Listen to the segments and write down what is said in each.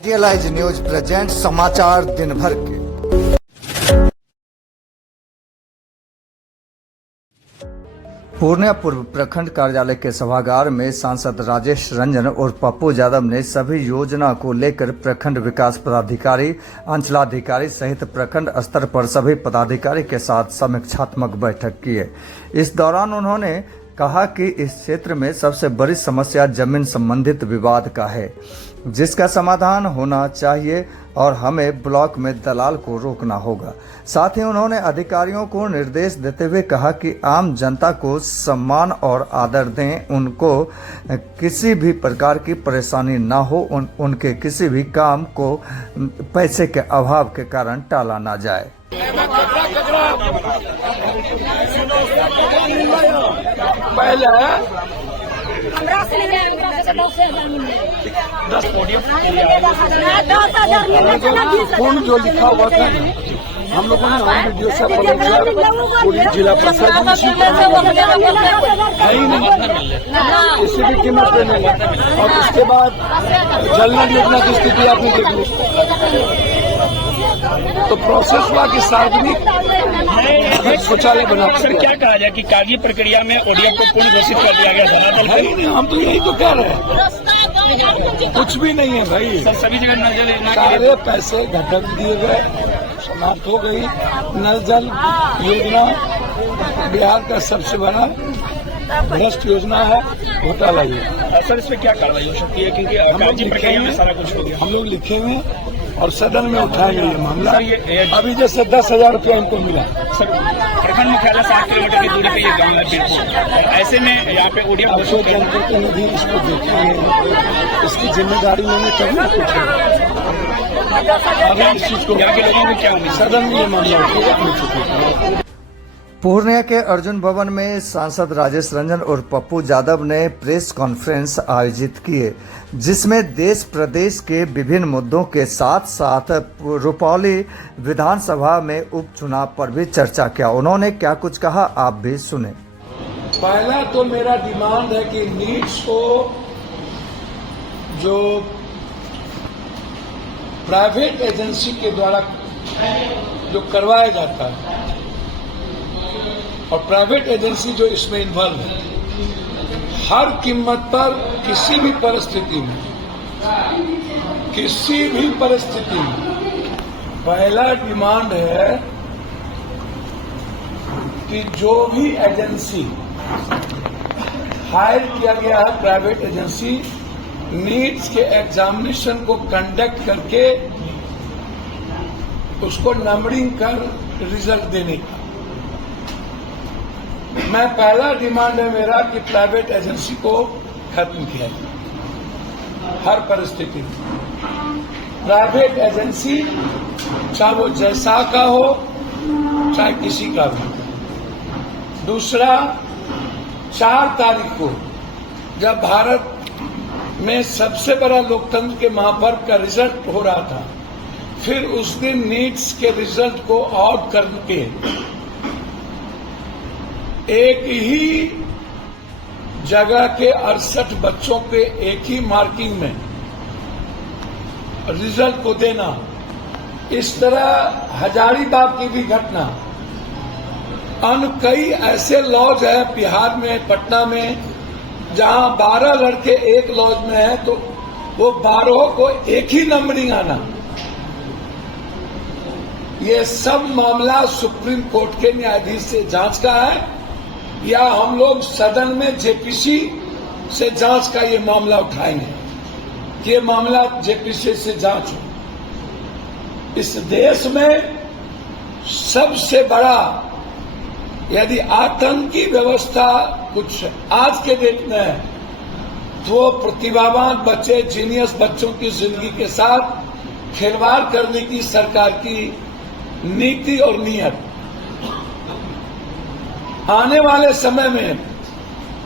Realise news present समाचार दिन भर के। पूर्णिया पूर्व प्रखंड कार्यालय के सभागार में सांसद राजेश रंजन और पप्पू यादव ने सभी योजना को लेकर प्रखंड विकास पदाधिकारी, अंचलाधिकारी सहित प्रखंड स्तर पर सभी पदाधिकारी के साथ समीक्षात्मक बैठक की। इस दौरान उन्होंने कहा कि इस क्षेत्र में सबसे बड़ी समस्या जमीन संबंधित विवाद का है, जिसका समाधान होना चाहिए और हमें ब्लॉक में दलाल को रोकना होगा। साथ ही उन्होंने अधिकारियों को निर्देश देते हुए कहा कि आम जनता को सम्मान और आदर दें, उनको किसी भी प्रकार की परेशानी ना हो, उनके किसी भी काम को पैसे के अभाव के कारण टाला ना जाए। पहले पूर्ण जो लिखा हुआ था हम लोगों ने हमारे वीडियो से पूरी जिला परिषद है ही नहीं, किसी भी कीमत पे नहीं। और उसके बाद जल नल योजना की स्थिति आपने देख ली, तो प्रोसेस हुआ कि सार्वजनिक शौचालय बना। सर क्या कहा जाए कि कागजी प्रक्रिया में ओडीएफ को पूर्ण घोषित कर दिया गया था? हम तो यही तो कह रहे हैं, कुछ भी नहीं है भाई। सर सभी जगह नल जल योजना सारे पैसे घटक दिए गए, समाप्त हो गई। नल जल योजना बिहार का सबसे बड़ा भ्रष्ट योजना है, घोटाला योजना। सर इसमें क्या कार्रवाई हो सकती है, क्योंकि कागजी प्रक्रिया में सारा कुछ हो गया। हम लोग लिखे हुए और सदन में उठाएंगे ये मामला। अभी जैसे 10,000 रुपया इनको मिला। सर प्रखंड मुख्यालय से 8 किलोमीटर की दूरी पे ये गाँव है बिल्कुल, ऐसे में यहाँ पे ओडीएफ अशोक जनता ने भी इसको देखा है, इसकी जिम्मेदारी मैंने कभी पूछा। अभी इस चीज को क्या सदन में ये मामला उठेगा। पूर्णिया के अर्जुन भवन में सांसद राजेश रंजन और पप्पू यादव ने प्रेस कॉन्फ्रेंस आयोजित किए, जिसमें देश प्रदेश के विभिन्न मुद्दों के साथ साथ रुपौली विधानसभा में उपचुनाव पर भी चर्चा किया। उन्होंने क्या कुछ कहा, आप भी सुने। पहला तो मेरा डिमांड है कि नीड्स को जो प्राइवेट एजेंसी के द्वारा जो करवाया जाता है और प्राइवेट एजेंसी जो इसमें इन्वॉल्व है, हर कीमत पर किसी भी परिस्थिति में पहला डिमांड है कि जो भी एजेंसी हायर किया गया है, प्राइवेट एजेंसी, नीड्स के एग्जामिनेशन को कंडक्ट करके उसको नंबरिंग कर रिजल्ट देने का। मैं पहला डिमांड है मेरा कि प्राइवेट एजेंसी को खत्म किया जाए हर परिस्थिति में। प्राइवेट एजेंसी चाहे वो जैसा का हो, चाहे किसी का भी। दूसरा, 4 तारीख को जब भारत में सबसे बड़ा लोकतंत्र के महापर्व का रिजल्ट हो रहा था, फिर उस दिन नीट्स के रिजल्ट को आउट करके एक ही जगह के 68 बच्चों के एक ही मार्किंग में रिजल्ट को देना, इस तरह हजारीबाग की भी घटना, अन्य कई ऐसे लॉज है बिहार में, पटना में, जहां 12 लड़के एक लॉज में हैं तो वो 12 को एक ही नंबरिंग आना। ये सब मामला सुप्रीम कोर्ट के न्यायाधीश से जांच का है, या हम लोग सदन में जेपीसी से जांच का ये मामला उठाएंगे कि ये मामला जेपीसी से जांच हो। इस देश में सबसे बड़ा यदि आतंकी व्यवस्था कुछ आज के डेट में है तो प्रतिभावान बच्चे, जीनियस बच्चों की जिंदगी के साथ खिलवाड़ करने की सरकार की नीति और नीयत। आने वाले समय में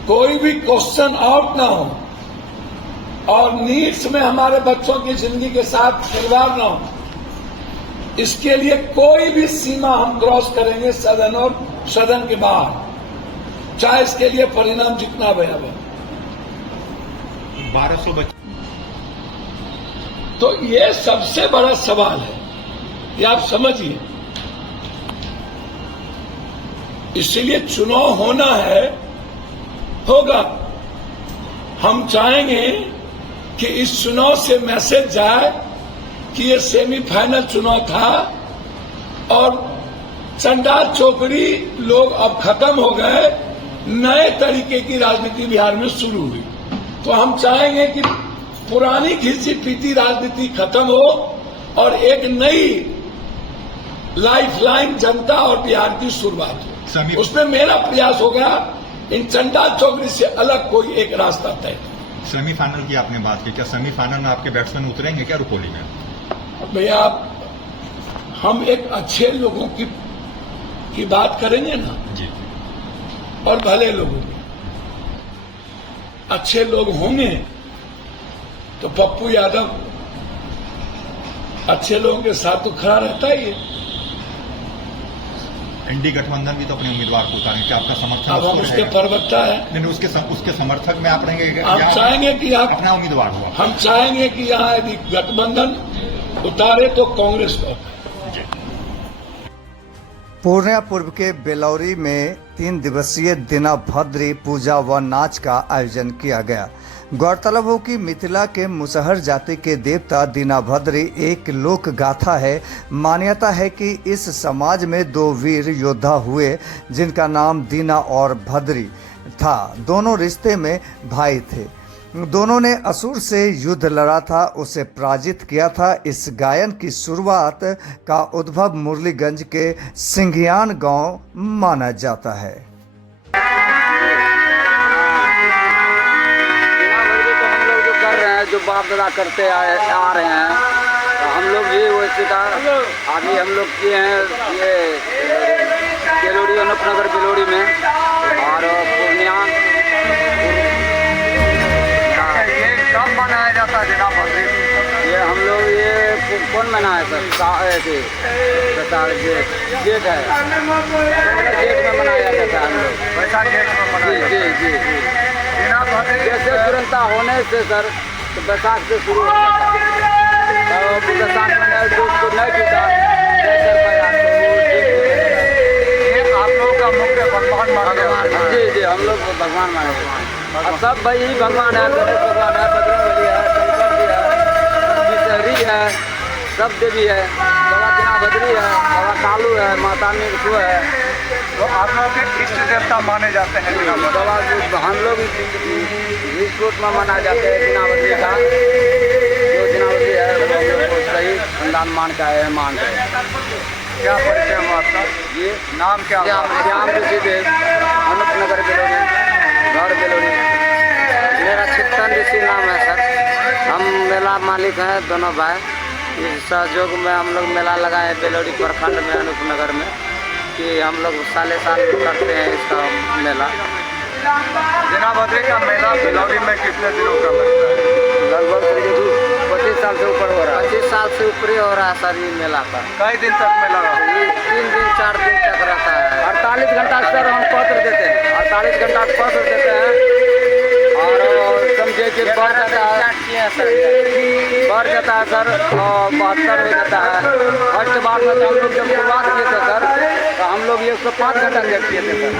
कोई भी क्वेश्चन आउट ना हो और नीड्स में हमारे बच्चों की जिंदगी के साथ खिलवाड़ ना हो, इसके लिए कोई भी सीमा हम क्रॉस करेंगे सदन और सदन के बाहर, चाहे इसके लिए परिणाम जितना भयावह। 1200 बच्चे तो ये सबसे बड़ा सवाल है, ये आप समझिए। इसलिए चुनाव होना है, होगा। हम चाहेंगे कि इस चुनाव से मैसेज जाए कि ये सेमीफाइनल चुनाव था और चंडाल चौकड़ी लोग अब खत्म हो गए, नए तरीके की राजनीति बिहार में शुरू हुई। तो हम चाहेंगे कि पुरानी घिसी पीटी राजनीति खत्म हो और एक नई लाइफलाइन जनता और बिहार की शुरुआत हो। उसमें मेरा प्रयास होगा इन चंडाल चौकड़ी से अलग कोई एक रास्ता तय। सेमीफाइनल की आपने बात की, क्या सेमीफाइनल में आपके बैट्समैन उतरेंगे क्या रुपौली में? भैया हम एक अच्छे लोगों की बात करेंगे ना जी, और भले लोगों की। अच्छे लोग होंगे तो पप्पू यादव अच्छे लोगों के साथ तो खड़ा रहता ही है। एनडी गठबंधन भी तो अपने उम्मीदवार को उतारेंगे, क्या आपका समर्थन? अब हम उसके प्रवक्ता है। नहीं, उसके समर्थक में आप रहेंगे? हम चाहेंगे कि आप अपना उम्मीदवार हुआ, हम चाहेंगे कि यहाँ यदि गठबंधन उतारे तो कांग्रेस को। पूर्णिया पूर्व के बेलौरी में 3 दिवसीय दिनाभद्री पूजा व नाच का आयोजन किया गया। गौरतलब हो कि मिथिला के मुसहर जाति के देवता दीनाभद्री एक लोक गाथा है। मान्यता है कि इस समाज में 2 वीर योद्धा हुए जिनका नाम दीना और भद्री था। दोनों रिश्ते में भाई थे। दोनों ने असुर से युद्ध लड़ा था, उसे पराजित किया था। इस गायन की शुरुआत का उद्भव मुरलीगंज के सिंघियान गांव माना जाता है। जो बाप दादा करते आ रहे हैं, तो हम लोग भी वैसे का अभी हम लोग किए हैं ये बेलोड़ी, अनूपनगर बेलोड़ी में और पूर्णिया। ये कब मनाया जाता है दिनाभद्री? ये हम लोग ये कौन मनाया सर? जेठ है, जेठ में मनाया जाता है हम लोग। वैसा जेठ में मनाया? जी जी जी। जैसे तुरंत होने से सर तो बैसाख से शुरू होता है। तो बैसाख में दोस्त को नहीं पीता। आप लोगों का मुख्य भगवान माना? जी जी, हम लोग भगवान माने। अब सब भाई ही भगवान है, गणेश भगवान है, बजरंगबली है, शंकर जी है, विषहरी है, सब देवी है, बाबा दीनाभद्री है, बाबा कालू है, माता नीलकंठ है। तो आप लोग के इष्ट देवता माने जाते हैं? बाबा हम लोग विश्व में मनाए जाते हैं दीनाभद्री का। जो दीनाभद्री है वो हम लोग को सही खानदान मान का है, मान का है। क्या परिचय है आपका? ये नाम क्या? श्याम ऋषि देव, अनूपनगर बेलोड़ी, घर बेलोड़ी। मेरा चित्तन ऋषि नाम है सर। हम मेला मालिक हैं दोनों भाई। इस सहयोग में हम लोग मेला लगाए बेलोड़ी प्रखंड में, अनूपनगर में, कि हम लोग साले साल करते हैं इसका मेला। दीनाभद्री का मेला बेलोड़ी में कितने दिनों का लगता है? लगभग 25 साल से ऊपर हो रहा है। 25 साल से ऊपर हो रहा है सर ये मेला का। कई दिन तक मेला रहा? ये 3 दिन 4 दिन तक रहता है। 48 घंटा सर हम पत्र देते हैं, 48 घंटा पत्र देते हैं। और समझे कि बढ़ जाता है सर, बढ़ जाता है सर, और 72 हो जाता है। फर्स्ट बार में हम लोग जब शुरुआत किए थे सर, तो हम लोग 105 घंटा देख किए थे सर।